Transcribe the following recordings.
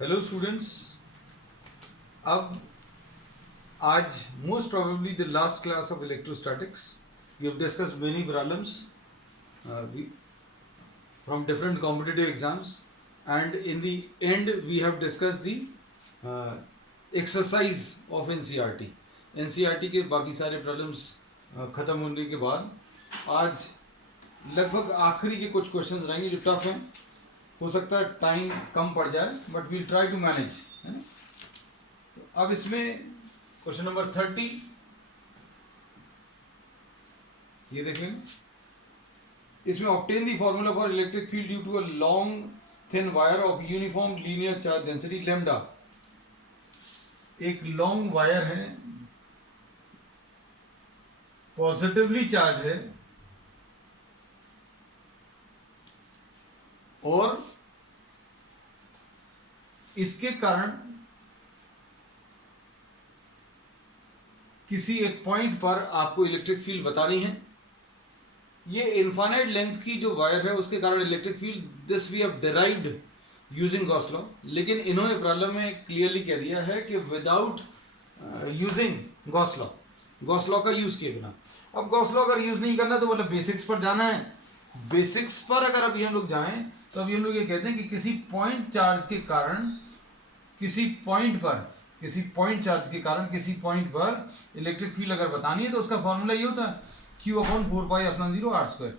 Hello students. अब आज most probably the last class of electrostatics we have discussed many problems from different competitive exams, and in the end we have discussed the exercise of NCERT के बाकी सारे problems ख़त्म होने के बाद आज लगभग आखिरी के कुछ क्वेश्चंस रहेंगे जो टफ हैं। हो सकता है टाइम कम पड़ जाए but we'll try to manage, है ना। तो अब इसमें क्वेश्चन नंबर 30 ये देख लेंगे। इसमें obtain the formula for electric field due to a long thin wire of uniform linear charge density lambda. एक लॉन्ग वायर है, पॉजिटिवली चार्ज है और इसके कारण किसी एक पॉइंट पर आपको इलेक्ट्रिक फील्ड बतानी है। ये इनफाइनाइट लेंथ की जो वायर है उसके कारण electric field this we have derived using Gauss law, लेकिन इन्होंने प्रॉब्लम में क्लियरली कह दिया है कि विदाउट यूजिंग गॉस लॉ का यूज किए बिना। अब गॉस लॉ अगर यूज नहीं करना तो मतलब बेसिक्स पर जाना है। बेसिक्स पर अगर अभी हम लोग जाएं तो अभी हम लोग ये कहते हैं कि किसी पॉइंट चार्ज के कारण किसी पॉइंट चार्ज के कारण किसी पॉइंट पर इलेक्ट्रिक फील्ड अगर बतानी है तो उसका फॉर्मूला ये होता है Q/4πε0r²।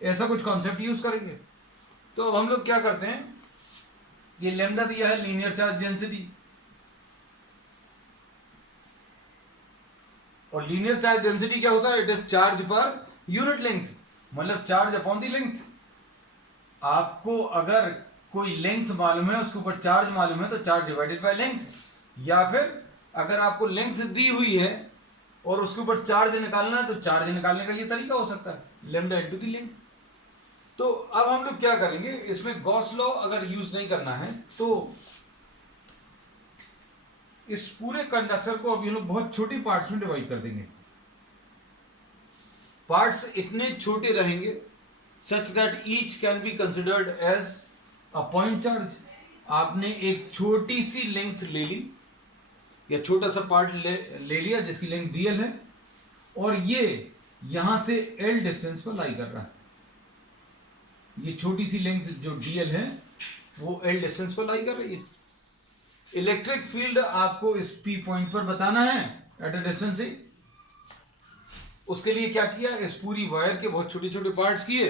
ऐसा कुछ कॉन्सेप्ट यूज करेंगे। तो अब हम लोग क्या करते हैं, ये लैम्डा दिया है लीनियर चार्ज डेंसिटी, और लीनियर चार्ज डेंसिटी क्या होता है? It is charge per unit length, मतलब चार्ज अपॉन दी लेंथ। आपको अगर कोई लेंथ मालूम है, उसके ऊपर चार्ज मालूम है, तो चार्ज डिवाइडेड बाय लेंथ। या फिर अगर आपको लेंथ दी हुई है और उसके ऊपर चार्ज निकालना है तो चार्ज निकालने का ये तरीका हो सकता है लैम्डा इनटू दी लेंथ। तो अब हम लोग क्या करेंगे, इसमें गॉस लॉ अगर यूज नहीं करना है तो इस पूरे कंडक्टर को अब ये लोग बहुत छोटी पार्ट्स में डिवाइड कर देंगे। पार्ट्स इतने छोटे रहेंगे such that each can be considered as a point charge. आपने एक छोटी सी लेंथ ले ली या छोटा सा पार्ट ले लिया जिसकी लेंथ dl है, और ये यहां से l डिस्टेंस पर लाई कर रहा है। ये छोटी सी लेंथ जो dl है वो l डिस्टेंस पर लाई कर रही है। इलेक्ट्रिक फील्ड आपको इस p पॉइंट पर बताना है एट अ डिस्टेंस से। उसके लिए क्या किया, इस पूरी वायर के बहुत छोटे छोटे पार्ट्स किए,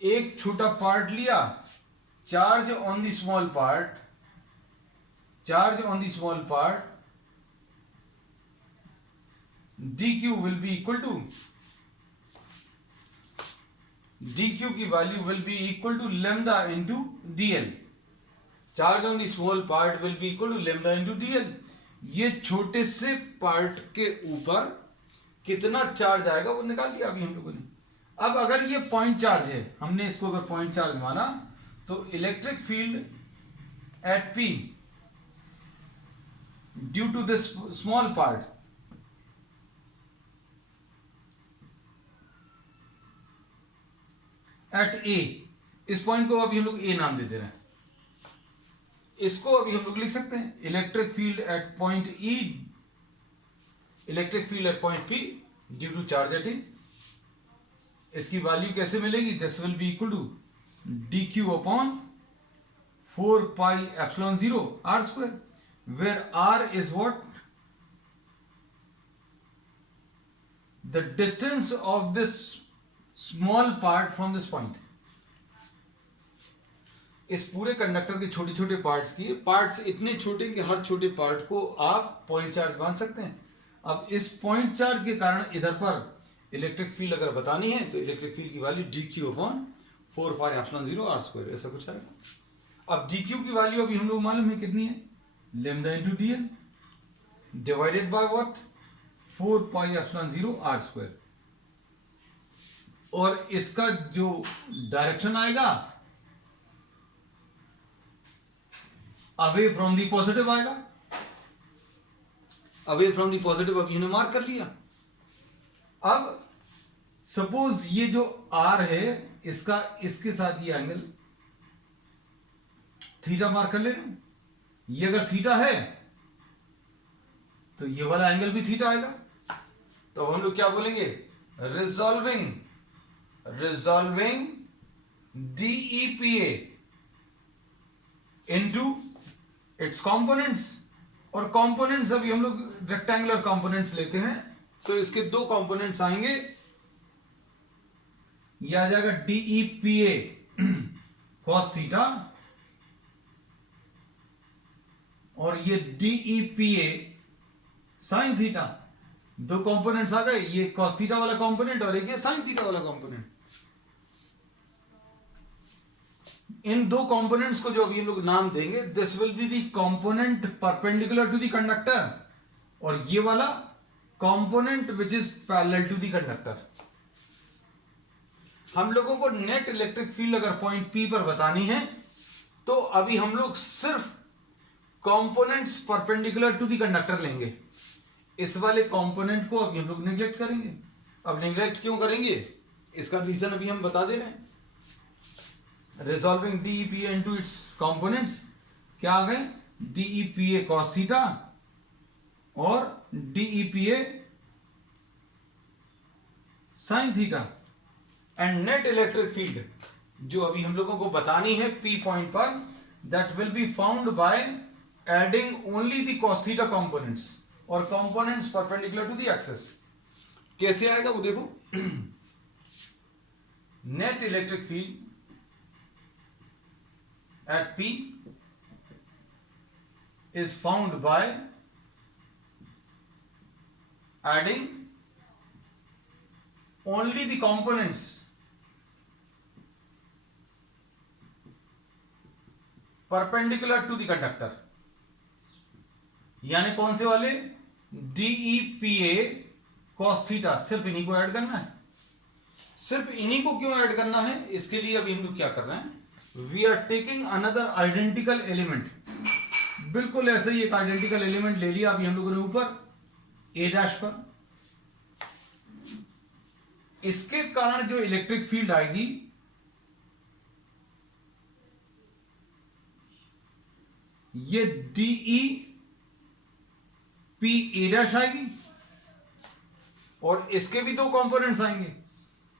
एक छोटा पार्ट लिया, charge on the small part, dq will be equal to dq की value will be equal to lambda into dl। Charge on the small part will be equal to lambda into dl। ये छोटे से part के ऊपर कितना charge आएगा वो निकाल लिया अभी हम लोगों ने। अब अगर ये पॉइंट चार्ज है, हमने इसको अगर पॉइंट चार्ज माना, तो electric field at p due to this small part at a, इस पॉइंट को अभी हम लोग a नाम दे दे रहे हैं। इसको अभी हम लोग लिख सकते हैं electric field at point e, electric field at point p due to charge at a। इसकी वैल्यू कैसे मिलेगी? This will be equal to dq upon 4πε0 r², where r is what? The distance of this small part from this point। इस पूरे conductor के छोटे छोटे parts की, parts इतने छोटे कि हर छोटे पार्ट को आप पॉइंट चार्ज मान सकते हैं। अब इस पॉइंट चार्ज के कारण इधर पर इलेक्ट्रिक फील्ड अगर बतानी है तो इलेक्ट्रिक फील्ड की वैल्यू dq अपॉन 4πε0 r², ऐसा कुछ है। अब dq की वैल्यू अभी हम लोग मालूम है कितनी है, lambda into dl divided by what, 4πε0 r²। और इसका जो डायरेक्शन आएगा अवे फ्रॉम दी पॉजिटिव आएगा। अवे फ्रॉम दी पॉजिटिव अभी इन्हें मार्क कर लिया। अब सपोज ये जो r है इसका इसके साथ ये एंगल थीटा मार्क कर लेना। ये अगर थीटा है तो ये वाला एंगल भी थीटा आएगा। तो हम लोग क्या बोलेंगे, resolving DEPA into its components. और कंपोनेंट्स अभी हम लोग रेक्टेंगुलर कंपोनेंट्स लेते हैं, तो इसके दो कंपोनेंट्स आएंगे। यह आ जाएगा DEPA cos थीटा, और ये DEPA sin थीटा। दो कंपोनेंट्स आ गए, ये cos थीटा वाला कंपोनेंट और एक ये sin थीटा वाला कंपोनेंट। इन दो कंपोनेंट्स को जो अभी हम लोग नाम देंगे, this will be the component perpendicular to the conductor, और ये वाला component which is parallel to the conductor. हम लोगों को नेट इलेक्ट्रिक फील्ड अगर पॉइंट P पर बतानी है, तो अभी हम लोग सिर्फ components perpendicular to the conductor लेंगे। इस वाले कंपोनेंट को अभी हम लोग नेग्लेक्ट करेंगे। अब नेग्लेक्ट क्यों करेंगे, इसका रीजन अभी हम बता दे रहे हैं। Resolving DEPA into its components क्या आ गए, DEPA cos थीटा और DEPA sin theta. And net electric field जो अभी हम लोगों को बतानी है P पॉइंट पर, that will be found by adding only the cos theta components और components perpendicular to the axis. कैसे आएगा वो देखो, net electric field at P is found by adding only the components perpendicular to the conductor। यानी कौन से वाले, DEPA cos theta, सिर्फ इन्हीं को ऐड करना है। सिर्फ इन्हीं को क्यों ऐड करना है, इसके लिए अभी हम लोग क्या कर रहे हैं, we are taking another identical element. बिल्कुल ऐसे ही एक आइडेंटिकल एलिमेंट ले लिया अभी हम लोगों ने ऊपर A डैश पर। इसके कारण जो इलेक्ट्रिक फील्ड आएगी, ये DEPA डैश आएगी, और इसके भी दो कंपोनेंट्स आएंगे,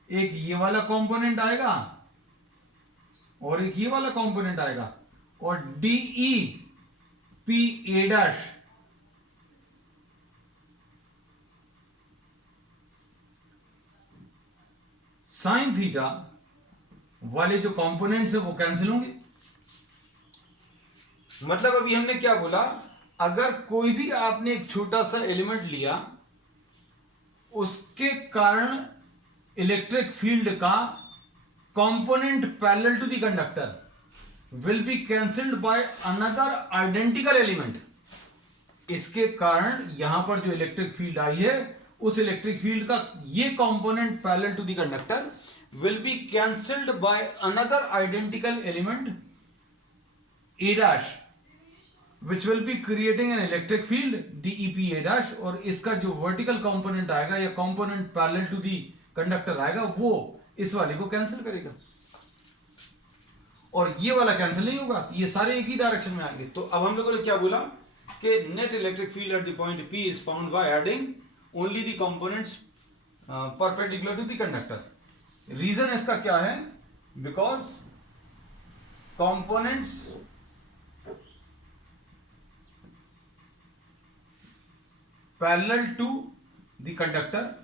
एक ये वाला कंपोनेंट आएगा और एक ये वाला कंपोनेंट आएगा, और DEPA डैश साइन थीटा वाले जो कंपोनेंट्स है वो कैंसिल होंगे। मतलब अभी हमने क्या बोला, अगर कोई भी आपने एक छोटा सा एलिमेंट लिया, उसके कारण इलेक्ट्रिक फील्ड का component parallel to the conductor will be cancelled by another identical element। इसके कारण यहां पर जो इलेक्ट्रिक फील्ड आई है, उस इलेक्ट्रिक फील्ड का ये component parallel to the conductor will be cancelled by another identical element A dash, which will be creating an electric field DEPA dash, और इसका जो वर्टिकल कंपोनेंट आएगा या component parallel to the conductor आएगा, वो इस वाले को कैंसिल करेगा, और ये वाला कैंसिल नहीं होगा, ये सारे एक ही डायरेक्शन में आएंगे। तो अब हम लोगों ने क्या बोला कि net electric field at the point P is found by adding only the components perpendicular to the conductor. Reason इसका क्या है, because components parallel to the conductor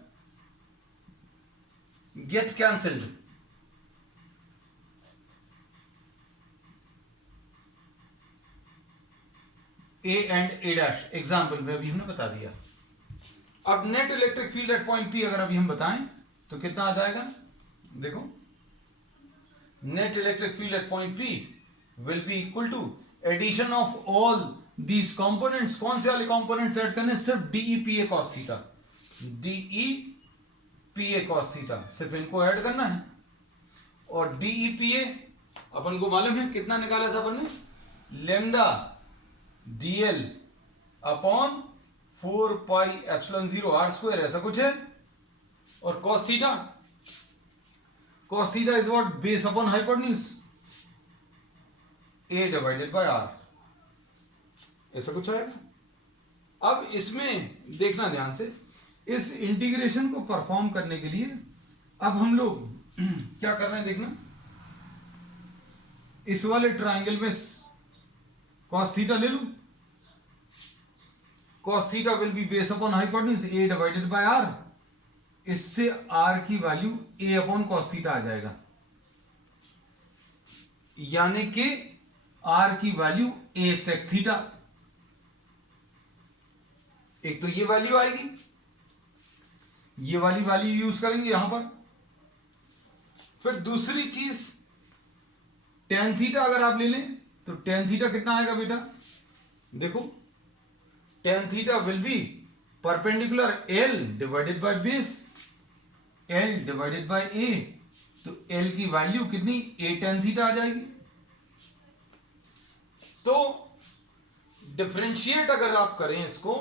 get cancelled। A and A dash example में अभी हमने बता दिया। अब net electric field at point P अगर अभी हम बताएं तो कितना आ जाएगा, देखो, net electric field at point P will be equal to addition of all these components. कौन से वाले कंपोनेंट्स ऐड करने, सिर्फ DEPA cos theta, DEPA cos theta, सिर्फ इनको ऐड करना है। और DEPA अपन को मालूम है कितना निकाला था अपन ने, lambda DL upon 4 pi epsilon 0 R square, ऐसा कुछ है। और cos theta is what, base upon hypotenuse A divided by R। ऐसा कुछ आएगा। अब इसमें देखना ध्यान से, इस इंटीग्रेशन को परफॉर्म करने के लिए अब हम लोग क्या कर रहे हैं देखना, इस वाले ट्राइंगल में cos थीटा ले लो, cos theta will be base upon hypotenuse a divided by r, इससे r की value a upon cos theta आ जाएगा, यानी कि r की वैल्यू a sec थीटा। एक तो ये वैल्यू आएगी, ये वाली वैल्यू यूज करेंगे यहां पर। फिर दूसरी चीज tan थीटा अगर आप ले लें तो tan थीटा कितना आएगा बेटा, देखो tan theta will be perpendicular L divided by base, L divided by A, तो L की वैल्यू कितनी, A tan थीटा आ जाएगी। तो डिफरेंशिएट अगर आप करें इसको,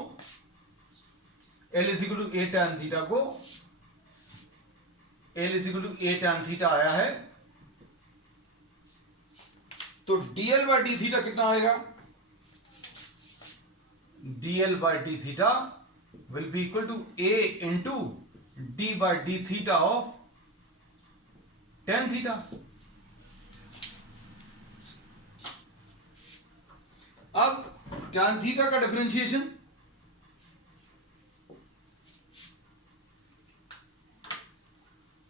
L is equal to A tan theta को, L is equal to A tan theta आया है, तो dl बाय डी थीटा कितना आएगा, dl by D theta will be equal to A into d by D theta of tan theta. अब tan theta का differentiation,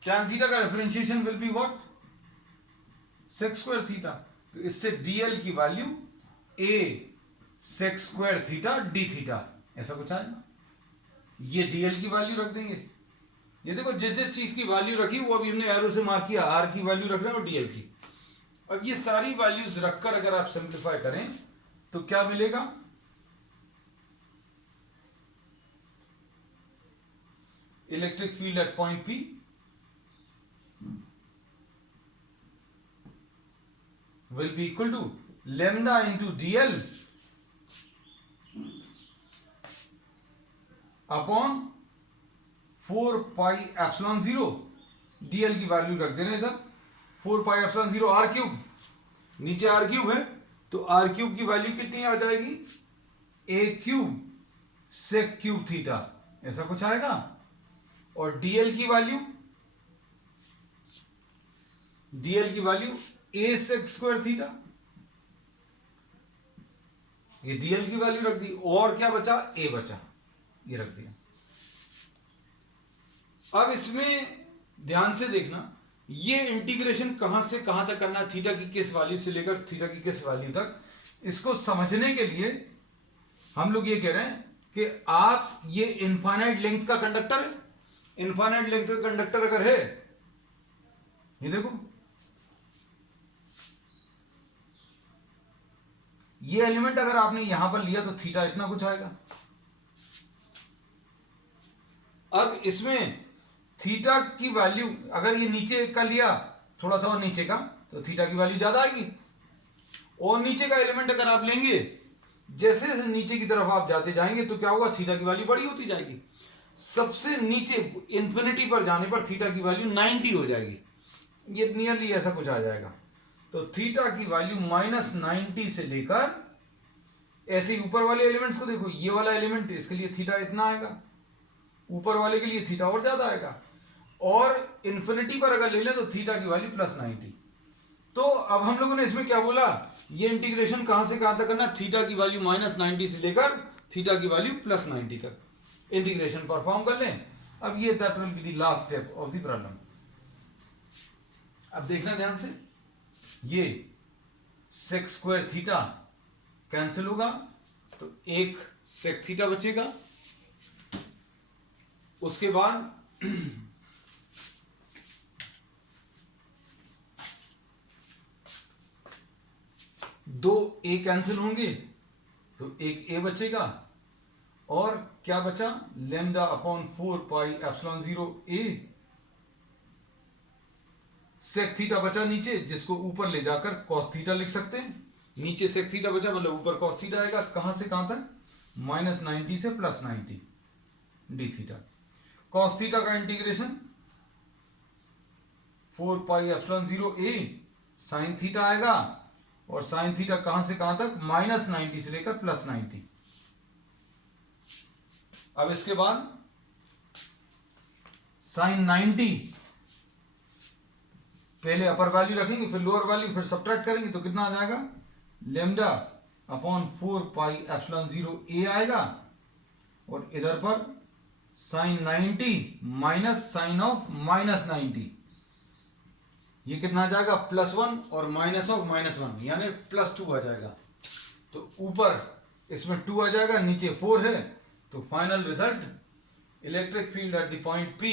tan theta का differentiation will be what, sec square theta. तो इससे dl की value a sec square theta d theta, ऐसा कुछ आएगा। ये dl की वैल्यू रख देंगे, ये देखो जिस जिस चीज की वैल्यू रखी वो अभी हमने एरो से मार्क किया, r की वैल्यू रख रहे हैं और dl की। अब ये सारी वैल्यूज रखकर अगर आप सिंप्लीफाई करें तो क्या मिलेगा, electric field at point P will be equal to lambda into dl upon 4 pi epsilon 0, dl की वैल्यू रख देना इधर 4 पाई एप्सिलॉन 0 r क्यूब, नीचे r क्यूब है तो r क्यूब की वैल्यू कितनी आ जाएगी, a cube sec cube theta, ऐसा कुछ आएगा। और dl की value a sec square theta, ये dl की वैल्यू रख दी, और क्या बचा, a बचा, ये रख दिया। अब इसमें ध्यान से देखना, ये इंटीग्रेशन कहां से कहां तक करना है, थीटा की किस वैल्यू से लेकर थीटा की किस वैल्यू तक, इसको समझने के लिए हम लोग ये कह रहे हैं कि आप ये इनफाइनाइट लेंथ का कंडक्टर है, इनफाइनाइट लेंथ का कंडक्टर अगर है, ये देखो ये एलिमेंट अगर आपने यहां पर लिया तो थीटा इतना कुछ आएगा। अब इसमें थीटा की वैल्यू अगर ये नीचे का लिया, थोड़ा सा और नीचे का, तो थीटा की वैल्यू ज्यादा आएगी। और नीचे का एलिमेंट अगर आप लेंगे, जैसे जैसे नीचे की तरफ आप जाते जाएंगे तो क्या होगा, थीटा की वैल्यू बड़ी होती जाएगी। सबसे नीचे इंफिनिटी पर जाने पर थीटा की वैल्यू 90 हो जाएगी, ये नियरली ऐसा कुछ आ जाएगा। तो थीटा की वैल्यू -90 से लेकर, ऐसे ही ऊपर वाले एलिमेंट्स को देखो, ये वाला एलिमेंट इसके लिए थीटा इतना आएगा, ऊपर वाले के लिए थीटा और ज्यादा आएगा, और इन्फिनिटी पर अगर ले लें तो थीटा की वैल्यू +90। तो अब हम लोगों ने इसमें क्या बोला, ये इंटीग्रेशन कहां से कहां तक करना, थीटा की वैल्यू -90 से लेकर थीटा की वैल्यू +90 तक इंटीग्रेशन परफॉर्म कर लें। अब ये that will be the last step of the problem. अब देखना ध्यान से, ये sec स्क्वायर थीटा कैंसिल होगा तो एक sec थीटा बचेगा। उसके बाद दो a कैंसिल होंगे तो एक a बचेगा, और क्या बचा, lambda upon 4 pi epsilon 0 a, sec theta बचा नीचे, जिसको ऊपर ले जाकर cos थीटा लिख सकते हैं। नीचे सेक थीटा बचा मतलब ऊपर cos थीटा आएगा, कहां से कहां तक, -90 से +90 d थीटा। cos थीटा का integration 4 pi epsilon 0 a sin theta आएगा, और साइन थीटा कहां से कहां तक, -90 से लेकर +90। अब इसके बाद साइन 90 पहले अपर वैल्यू रखेंगे, फिर लोअर वैल्यू, फिर सब्ट्रैक्ट करेंगे तो कितना आ जाएगा, λ/4πε0a आएगा। और इधर पर साइन 90 माइनस साइन ऑफ -90, ये कितना आ जाएगा, +1 और माइनस ऑफ -1 यानी +2 आ जाएगा। तो ऊपर इसमें 2 आ जाएगा, नीचे 4 है, तो final result electric field at the point P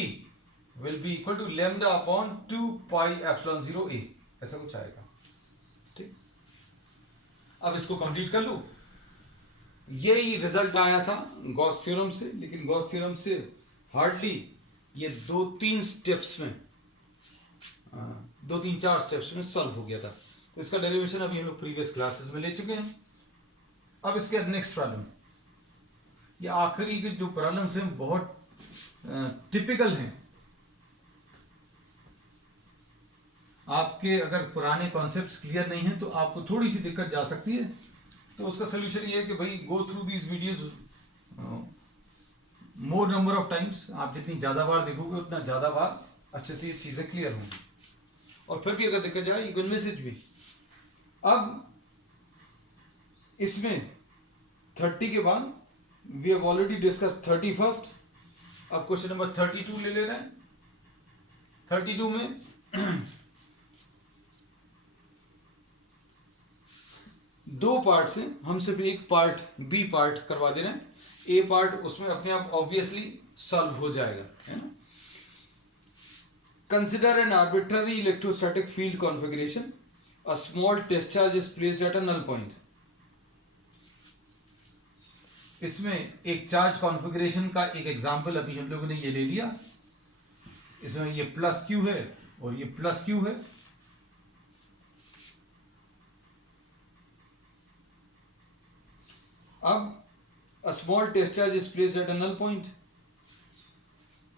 will be equal to λ/2πε0a, ऐसा कुछ आएगा। ठीक, अब इसको कंप्लीट कर लो। यही रिजल्ट आया था गॉस थ्योरम से, लेकिन गॉस थ्योरम से हार्डली ये 2-3 स्टेप्स में, 2-3-4 स्टेप्स में सॉल्व हो गया था। तो इसका डेरिवेशन अभी हम लोग प्रीवियस क्लासेस में ले चुके हैं। अब इसके नेक्स्ट प्रॉब्लम, ये आखिरी के जो प्रॉब्लम्स हैं बहुत टिपिकल हैं। आपके अगर पुराने कॉन्सेप्ट्स क्लियर नहीं हैं तो आपको थोड़ी सी दिक्कत जा सकती है। तो उसका सोल्यूशन ये है कि भाई go through these videos more number of times. आप जितनी ज़्यादा बार देखोगे उतना ज़्यादा बार अच्छे से ये चीज़ें क्लियर होंगी। और फिर भी अगर दिक्कत जाए यू कैन मैसेज भी। अब इसमें 30 के बाद we have already discuss 31st। अब क्वेश्चन नंबर 32 ले रहे हैं। 32 में दो पार्ट हैं, हम सिर्फ एक पार्ट बी पार्ट करवा दे रहे हैं। ए पार्ट उसमें अपने आप ऑब्वियसली सॉल्व हो जाएगा, है ना। Consider an arbitrary electrostatic field configuration, a small test charge is placed at a null point. इसमें एक चार्ज कॉन्फ़िगरेशन का एक एग्जांपल अभी हम लोगों ने ये ले लिया। इसमें ये प्लस क्यू है और ये प्लस क्यू है। अब a small test charge is placed at a null point.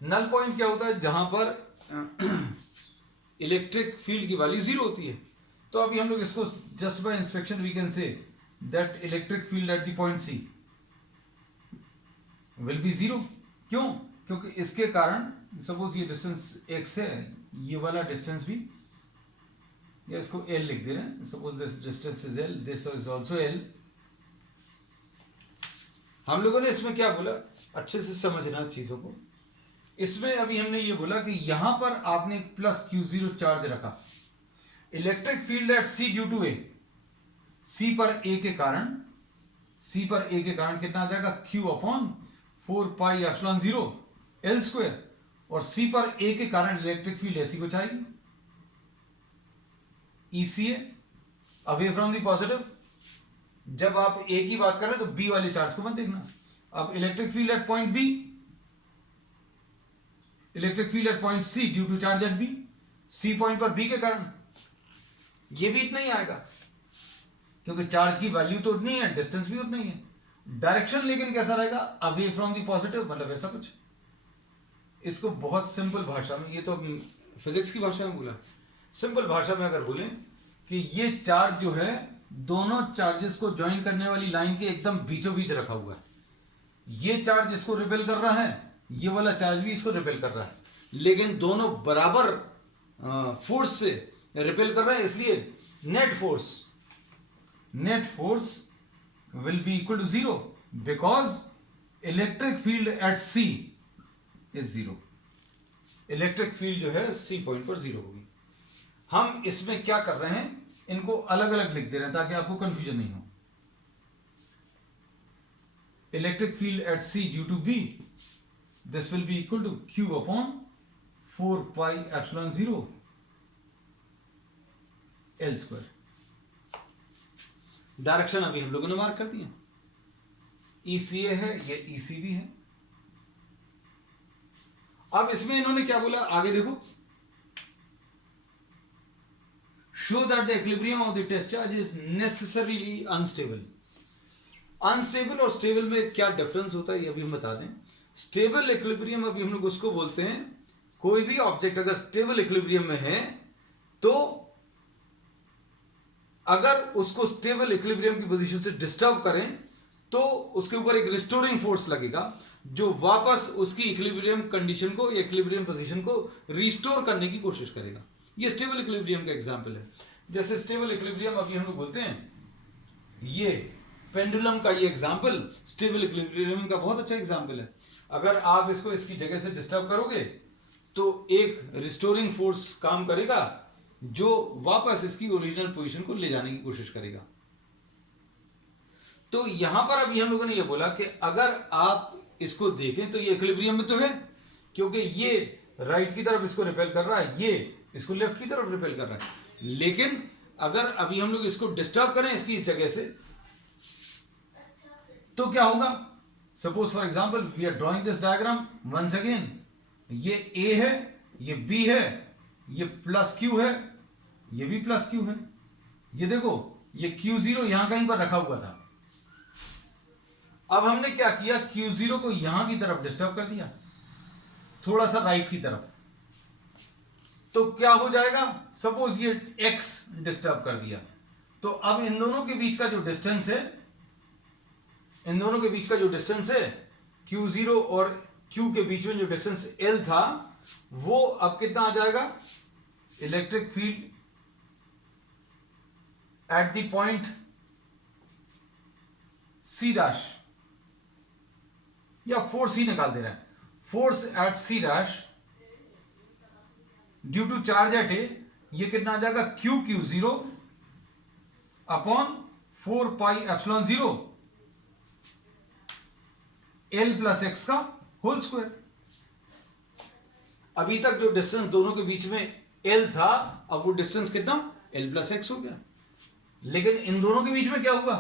Null point क्या होता है, जहां पर इलेक्ट्रिक फील्ड की वैल्यू 0 होती है। तो अभी हम लोग इसको just by inspection we can say that electric field at the point C will be 0। क्यों? क्योंकि इसके कारण सपोज ये डिस्टेंस x है, ये वाला डिस्टेंस भी, या इसको l लिख दे रहे हैं। Suppose this distance is l, this is also l। हम लोगों ने इसमें क्या बोला, अच्छे से समझना चीजों को। इसमें अभी हमने ये बोला कि यहां पर आपने एक प्लस Q0 चार्ज रखा। Electric field at C due to A, C पर A के कारण, C पर A के कारण कितना आ जाएगा, Q/4πε0 L²। और C पर A के कारण इलेक्ट्रिक फील्ड ऐसी कुछ आएगी, ECA away from the positive. जब आप A की बात कर रहे हैं तो B वाले चार्ज को मत देखना। अब electric field at point B, electric field at point C due to charge at B, C point पर B के कारण ये भी इतना ही आएगा, क्योंकि चार्ज की वैल्यू तो उतनी है, डिस्टेंस भी उतना ही है। डायरेक्शन लेकिन कैसा रहेगा, अवे फ्रॉम द पॉजिटिव, मतलब ऐसा कुछ। इसको बहुत सिंपल भाषा में, ये तो फिजिक्स की भाषा में बोला, सिंपल भाषा में अगर बोलें कि ये चार्ज जो है दोनों चार्जेस को ज्वाइन करने वाली लाइन के एकदम बीचों बीच रखा हुआ है। ये चार्ज इसको रिपेल कर रहा है, ये वाला चार्ज भी इसको रिपेल कर रहा है, लेकिन दोनों बराबर फोर्स से रिपेल कर रहा है। इसलिए net force will be equal to 0 because electric field at C is 0। Electric field जो है C पॉइंट पर 0 होगी। हम इसमें क्या कर रहे हैं, इनको अलग अलग लिख दे रहे हैं ताकि आपको कंफ्यूजन नहीं हो। Electric field at C due to B, this will be equal to Q/4πε0 L²। Direction अभी हम लोगों ने मार्क कर दिया। ECA है, ये EC भी है। अब इसमें इन्होंने क्या बोला, आगे देखो, show that the equilibrium of the test charge is necessarily unstable। Unstable और स्टेबल में क्या डिफरेंस होता है ये अभी हम बता दें। स्टेबल इक्विलिब्रियम अभी हम लोग उसको बोलते हैं, कोई भी ऑब्जेक्ट अगर स्टेबल इक्विलिब्रियम में है तो अगर उसको स्टेबल इक्विलिब्रियम की पोजीशन से डिस्टर्ब करें तो उसके ऊपर एक रिस्टोरिंग फोर्स लगेगा जो वापस उसकी इक्विलिब्रियम कंडीशन को, इक्विलिब्रियम पोजीशन को रिस्टोर करने की कोशिश करेगा। ये स्टेबल इक्विलिब्रियम का एग्जांपल है। जैसे स्टेबल इक्विलिब्रियम अभी हम लोग बोलते हैं, ये पेंडुलम का ये एग्जांपल स्टेबल इक्विलिब्रियम का बहुत अच्छा एग्जांपल है। अगर आप इसको इसकी जगह से डिस्टर्ब करोगे तो एक रिस्टोरिंग फोर्स काम करेगा जो वापस इसकी ओरिजिनल पोजीशन को ले जाने की कोशिश करेगा। तो यहां पर अभी हम लोगों ने ये बोला कि अगर आप इसको देखें तो ये इक्विलिब्रियम में तो है, क्योंकि ये राइट की तरफ इसको रिपेल कर रहा है, ये इसको लेफ्ट की तरफ रिपेल कर रहा है। लेकिन अगर अभी हम लोग इसको डिस्टर्ब करें इसकी इस जगह से तो क्या होगा? Suppose for example we are drawing this diagram once again, ये ए है, ये बी है, ये प्लस क्यू है, ये भी प्लस क्यू है। ये देखो ये Q0 यहां कहीं पर रखा हुआ था। अब हमने क्या किया, Q0 को यहां की तरफ डिस्टर्ब कर दिया, थोड़ा सा राइट की तरफ। तो क्या हो जाएगा? सपोज ये X डिस्टर्ब कर दिया, तो अब इन दोनों के बीच का जो डिस्टेंस है, इन दोनों के बीच का जो डिस्टेंस है Q0 और Q के बीच में जो डिस्टेंस L था, वो अब कितना आ जाएगा? Electric field at the point C dash, या फोर्स ही निकाल दे रहे हैं, force at C dash due to charge at A, ये कितना आ जाएगा? Q0 upon 4 pi epsilon 0 L plus x का होल स्क्वायर। अभी तक जो डिस्टेंस दोनों के बीच में L था, अब वो डिस्टेंस कितना? L प्लस एक्स हो गया। लेकिन इन दोनों के बीच में क्या हुआ?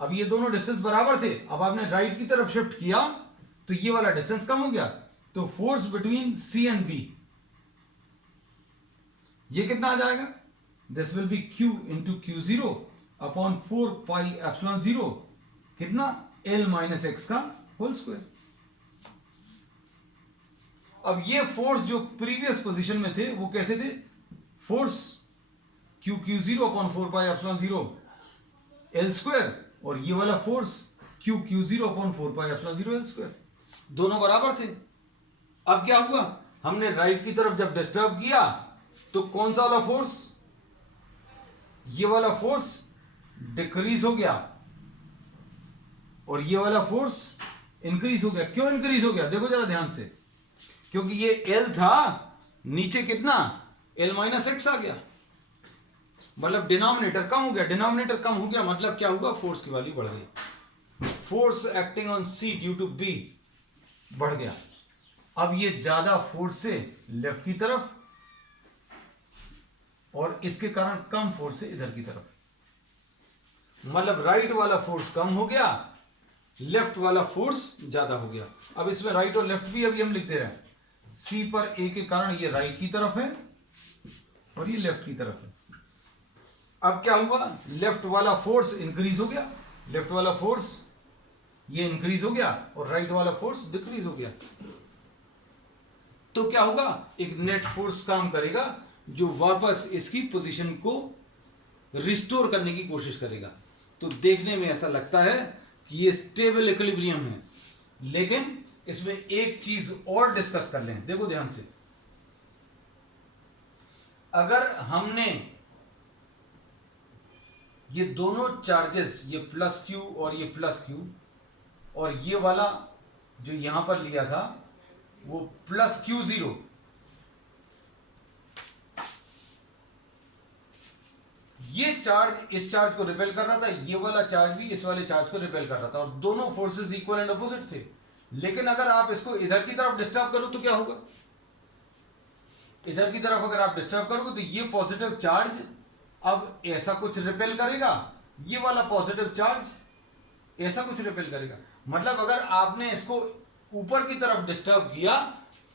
अब ये दोनों डिस्टेंस बराबर थे, अब आपने राइट की तरफ शिफ्ट किया तो ये वाला डिस्टेंस कम हो गया। तो force between C and B ये कितना आ जाएगा? This will B Q into Q0 upon 4 pi epsilon 0 कितना? L माइनस एक्स का होल स्क्वायर। अब ये फोर्स जो प्रीवियस पोजीशन में थे वो कैसे थे? Force Q0 upon 4 pi epsilon 0 L square, और ये वाला force Q0 upon 4 pi epsilon 0 L square, दोनों बराबर थे। अब क्या हुआ? हमने राइट की तरफ जब डिस्टर्ब किया तो कौन सा वाला फोर्स? ये वाला फोर्स डिक्रीज हो गया और ये वाला फोर्स इंक्रीज हो गया। क्यों इंक्रीज हो गया? देखो जरा ध्यान से, क्योंकि ये L था, नीचे कितना? L माइनस एक्स आ गया, मतलब डिनोमिनेटर कम हो गया। डिनोमिनेटर कम हो गया मतलब क्या हुआ? फोर्स की वैल्यू बढ़ गई। Force acting on C due to B बढ़ गया। अब ये ज्यादा फोर्स से लेफ्ट की तरफ और इसके कारण कम फोर्स से इधर की तरफ, मतलब राइट वाला फोर्स कम हो गया, लेफ्ट वाला फोर्स ज्यादा हो गया। अब इसमें राइट और लेफ्ट भी अभी हम लिख दे रहे हैं। C पर A के कारण ये राइट की तरफ है और ये लेफ्ट की तरफ है। अब क्या हुआ? लेफ्ट वाला फोर्स इंक्रीज हो गया, लेफ्ट वाला फोर्स ये इंक्रीज हो गया और राइट वाला फोर्स डिक्रीज हो गया। तो क्या होगा? एक नेट फोर्स काम करेगा जो वापस इसकी पोजीशन को रिस्टोर करने की कोशिश करेगा। तो देखने में ऐसा लगता है कि ये स्टेबल इक्विलिब्रियम है, लेकिन इसमें एक चीज और डिस्कस कर लें। देखो ध्यान से, अगर हमने ये दोनों चार्जेस, ये प्लस Q और ये प्लस Q, और ये वाला जो यहां पर लिया था वो प्लस Q0, ये चार्ज इस चार्ज को रिपेल कर रहा था, ये वाला चार्ज भी इस वाले चार्ज को रिपेल कर रहा था, और दोनों फोर्सेस इक्वल एंड अपोजिट थे। लेकिन अगर आप इसको इधर की तरफ डिस्टर्ब करो तो क्या होगा? इधर की तरफ अगर आप डिस्टर्ब करोगे तो ये पॉजिटिव चार्ज अब ऐसा कुछ रिपेल करेगा, ये वाला पॉजिटिव चार्ज ऐसा कुछ रिपेल करेगा। मतलब अगर आपने इसको ऊपर की तरफ डिस्टर्ब किया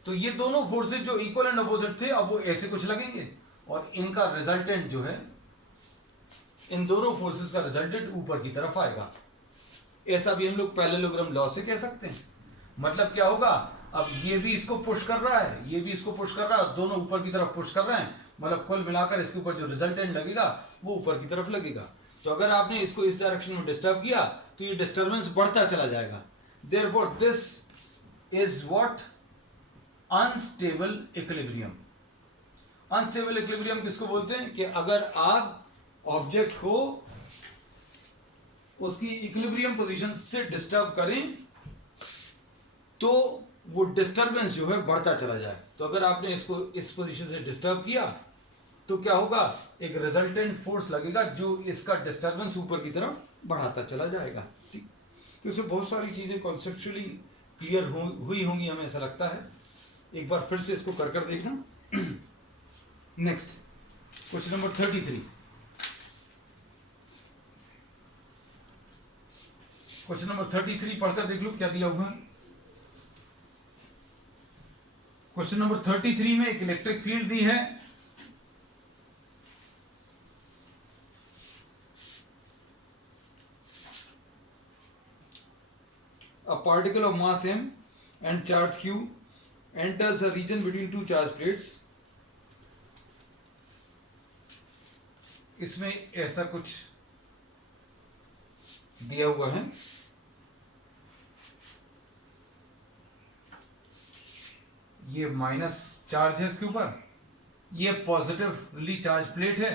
तो ये दोनों फोर्सेस जो इक्वल एंड अपोजिट थे अब वो ऐसे कुछ लगेंगे, और इनका रिजल्टेंट जो है, इन दोनों फोर्सेस का रिजल्टेंट ऊपर की तरफ आएगा। ऐसा भी हम लोग पैरेललोग्राम लॉ से कह सकते हैं। मतलब क्या होगा? अब ये भी इसको पुश कर रहा है, ये भी इसको पुश कर रहा है, दोनों ऊपर की तरफ पुश कर रहे हैं, मतलब कुल मिलाकर इसके ऊपर जो रिजल्टेंट लगेगा वो ऊपर की तरफ लगेगा। तो अगर आपने इसको इस डायरेक्शन में डिस्टर्ब किया तो ये डिस्टर्बेंस बढ़ता चला जाएगा। Therefore this is what unstable equilibrium. Unstable equilibrium किसको बोलते हैं कि अगर आप ऑब्जेक्ट को उसकी इक्विलिब्रियम पोजीशन से डिस्टर्ब करें तो वो डिस्टरबेंस जो है बढ़ता चला जाए। तो अगर आपने इसको इस पोजीशन से डिस्टर्ब किया तो क्या होगा, एक रिजल्टेंट फोर्स लगेगा जो इसका डिस्टरबेंस ऊपर की तरफ बढ़ाता चला जाएगा। ठीक, तो इसमें बहुत सारी चीजें कॉन्सेप्चुअली क्लियर हुई होंगी, हमें ऐसा लगता है। एक बार फिर से इसको कर देखना। Next question number 33। Question number 33 पढ़कर देख लो क्या दिया हुआ है। क्वेश्चन नंबर 33 में एक इलेक्ट्रिक फील्ड दी है। A particle of mass m and charge q enters a region between two charge plates. इसमें ऐसा कुछ दिया हुआ है। ये माइनस चार्ज है इसके ऊपर, ये पॉजिटिवली चार्ज प्लेट है,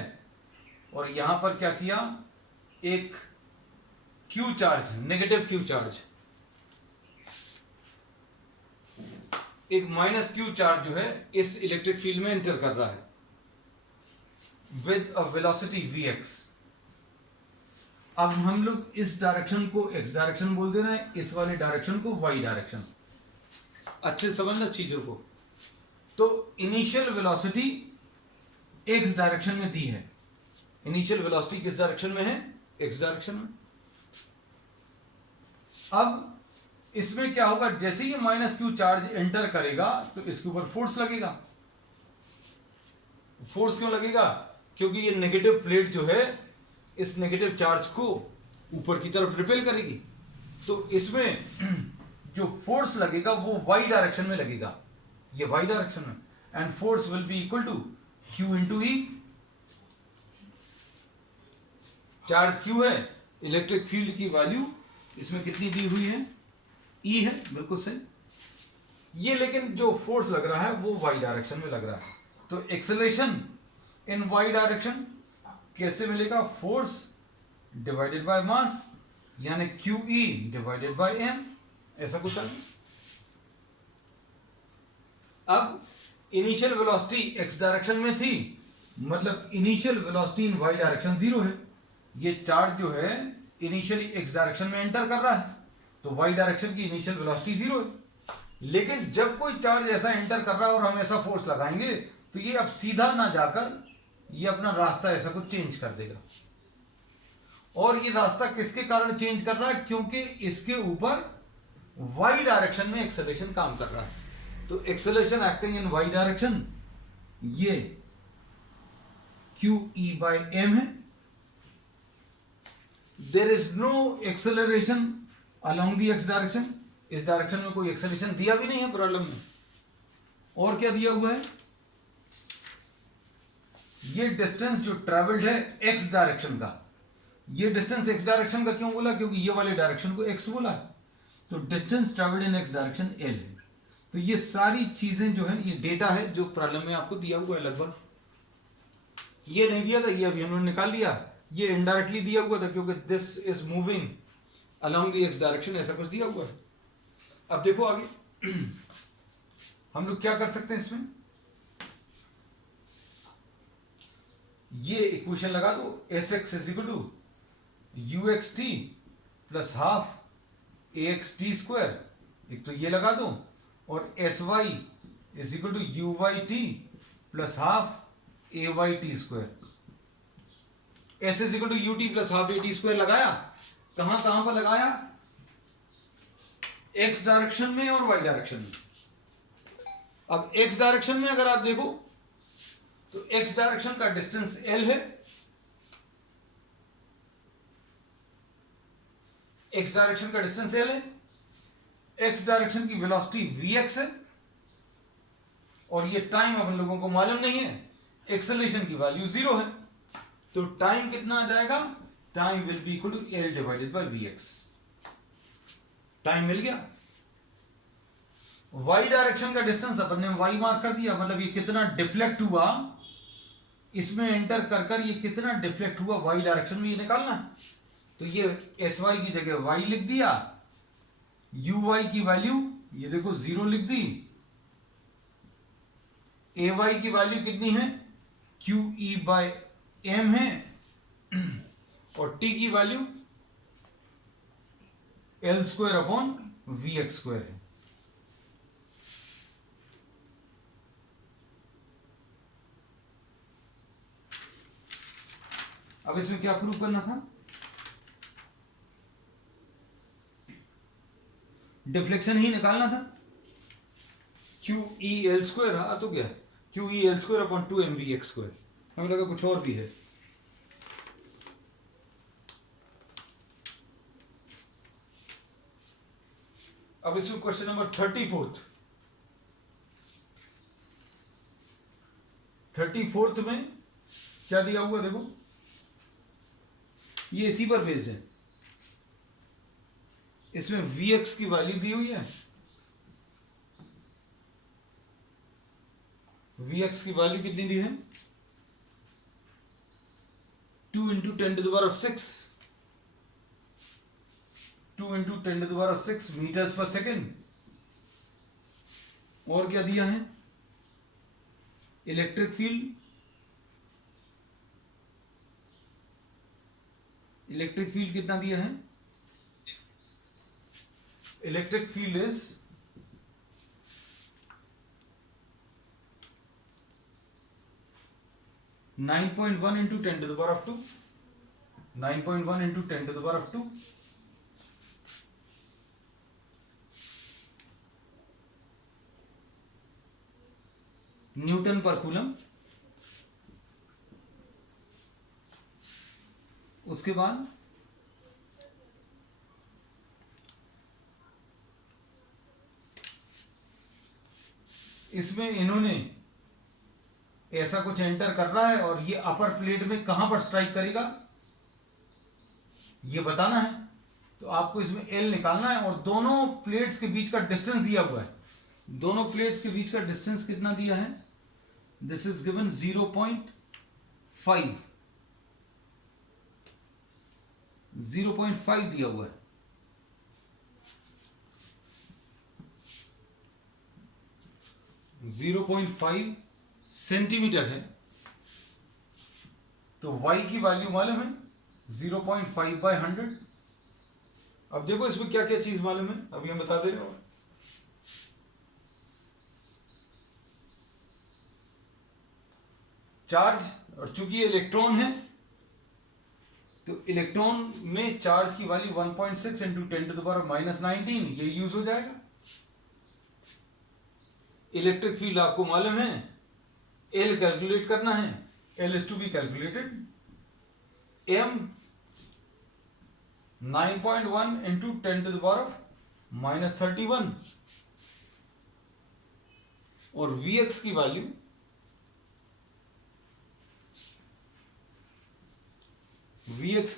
और यहां पर क्या किया, एक Q charge, negative Q charge, एक माइनस क्यू चार्ज जो है इस इलेक्ट्रिक फील्ड में एंटर कर रहा है विद अ वेलोसिटी vx। अब हम लोग इस डायरेक्शन को x डायरेक्शन बोल दे रहे हैं, इस वाले डायरेक्शन को y डायरेक्शन। अच्छे समझना चीजों को। तो इनिशियल वेलोसिटी x डायरेक्शन में दी है। इनिशियल वेलोसिटी किस डायरेक्शन में है, x डायरेक्शन में। अब इसमें क्या होगा, जैसे ही माइनस क्यू चार्ज एंटर करेगा तो इसके ऊपर फोर्स लगेगा। फोर्स क्यों लगेगा, क्योंकि ये नेगेटिव प्लेट जो है इस नेगेटिव चार्ज को ऊपर की तरफ रिपेल करेगी। तो इसमें जो फोर्स लगेगा वो y डायरेक्शन में लगेगा, ये y डायरेक्शन में, and force will be equal to q into E. Charge q है, इलेक्ट्रिक फील्ड की वैल्यू इसमें कितनी दी हुई है, ई है, बिल्कुल सही। ये लेकिन जो फोर्स लग रहा है वो y डायरेक्शन में लग रहा है। तो एक्सेलरेशन इन y डायरेक्शन कैसे मिलेगा, फोर्स डिवाइडेड बाय मास, यानी QE डिवाइडेड बाय m, ऐसा कुछ आ गया। अब इनिशियल वेलोसिटी x डायरेक्शन में थी, मतलब इनिशियल वेलोसिटी इन y डायरेक्शन 0 है। ये चार्ज जो है इनिशियली x डायरेक्शन में एंटर कर रहा है, तो y डायरेक्शन की इनिशियल वेलोसिटी 0 है। लेकिन जब कोई चार्ज ऐसा एंटर कर रहा है और हम ऐसा फोर्स लगाएंगे तो ये अब सीधा ना जाकर ये अपना रास्ता ऐसा कुछ चेंज कर देगा। और ये रास्ता किसके कारण चेंज कर रहा है, क्योंकि इसके ऊपर y डायरेक्शन में एक्सेलरेशन काम कर रहा है। तो acceleration acting in y direction ये QE by m है। There is no acceleration along the x direction. इस डायरेक्शन में कोई एक्सेलरेशन दिया भी नहीं है प्रॉब्लम में। और क्या दिया हुआ है, ये डिस्टेंस जो ट्रेवल्ड है x डायरेक्शन का, ये डिस्टेंस x डायरेक्शन का क्यों बोला, क्योंकि ये वाले डायरेक्शन को x बोला है। तो distance travelled in x direction l है। तो ये सारी चीजें जो है, ये डेटा है जो प्रॉब्लम में आपको दिया हुआ है। लगभग ये नहीं दिया था, ये अभी हमने निकाल लिया। ये इनडायरेक्टली दिया हुआ था क्योंकि this is moving along the x direction, ऐसा कुछ दिया हुआ है। अब देखो आगे हम लोग क्या कर सकते हैं इसमें, ये इक्वेशन लगा दो, Sx is equal to uxt plus half axt square, एक तो ये लगा दो, और sy is equal to uyt plus half ayt square. s is equal to ut plus half at square लगाया, कहां कहां पर लगाया, x डायरेक्शन में और y डायरेक्शन में। अब x डायरेक्शन में अगर आप देखो तो x डायरेक्शन का डिस्टेंस l है, x डायरेक्शन का डिस्टेंस l है, x डायरेक्शन की वेलोसिटी vx है, और ये टाइम अपन लोगों को मालूम नहीं है, एक्सेलरेशन की वैल्यू 0 है। तो टाइम कितना आ जाएगा, time will be equal to L divided by v x. Time मिल गया। वाई डायरेक्शन का डिस्टेंस अपन ने वाई मार्क कर दिया, मतलब ये कितना डिफ्लेक्ट हुआ, इसमें एंटर कर कर ये कितना डिफ्लेक्ट हुआ वाई डायरेक्शन में, ये निकालना है। तो ये एस वाई की जगह वाई लिख दिया, यू वाई की वैल्यू ये देखो 0 लिख दी, ए वाई की वैल्यू कितनी है, क्यू ई बाय एम है, और टी की value L square upon V X square है। अब इसमें क्या प्रूव करना था, डिफ्लेक्शन ही निकालना था। क्यू ई एल स्क्वायर आ तो क्या, Q E L square upon 2 M V X square, हमें लगा कुछ और भी है। अब इसमें क्वेश्चन नंबर 34th में क्या दिया हुआ देखो, ये इसी पर बेस्ड है। इसमें Vx की वैल्यू दी हुई है, Vx की वैल्यू कितनी दी है, 2 इंटू 10⁶, 2 इंटू 10⁶ मीटर्स पर सेकेंड। और क्या दिया है, इलेक्ट्रिक फील्ड, इलेक्ट्रिक फील्ड कितना दिया है, electric field is 9.1 into 10⁻², 9.1 into 10⁻², Newton पर कूलम। उसके बाद इसमें इन्होंने ऐसा कुछ एंटर कर रहा है और ये अपर प्लेट में कहां पर स्ट्राइक करेगा ये बताना है। तो आपको इसमें एल निकालना है और दोनों प्लेट्स के बीच का डिस्टेंस दिया हुआ है। दोनों प्लेट्स के बीच का डिस्टेंस कितना दिया है, दिस इज गिवन 0.5, 0.5 दिया हुआ है। .5 सेंटीमीटर है। तो y की वैल्यू मालूम है 0.5/100। अब देखो इसमें क्या क्या चीज मालूम है, अभी हम बता दे रहे हो। चार्ज, और चूंकि ये इलेक्ट्रॉन है तो इलेक्ट्रॉन में चार्ज की वैल्यू 1.6 इंटू 10⁻⁻19 ये यूज हो जाएगा। इलेक्ट्रिक फील्ड आपको मालूम है, एल कैलकुलेट करना है, L is to be calculated, M 9.1 into 10⁻31 और वी एक्स की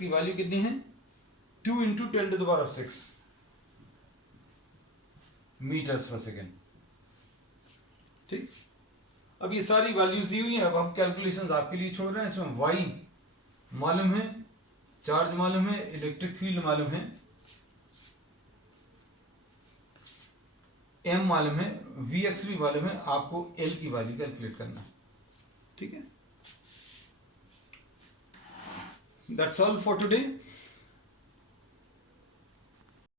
वैल्यू कितनी है, 2 इंटू 10⁶ मीटर्स पर सेकेंड। ठीक, अब ये सारी वैल्यूज दी हुई हैं। अब हम कैलकुलेशंस आपके लिए छोड़ रहे हैं। इसमें y मालूम है, चार्ज मालूम है, इलेक्ट्रिक फील्ड मालूम है, m मालूम है, vx भी मालूम है, आपको l की वैल्यू कैलकुलेट करना है। ठीक है, दैट्स ऑल फॉर टुडे।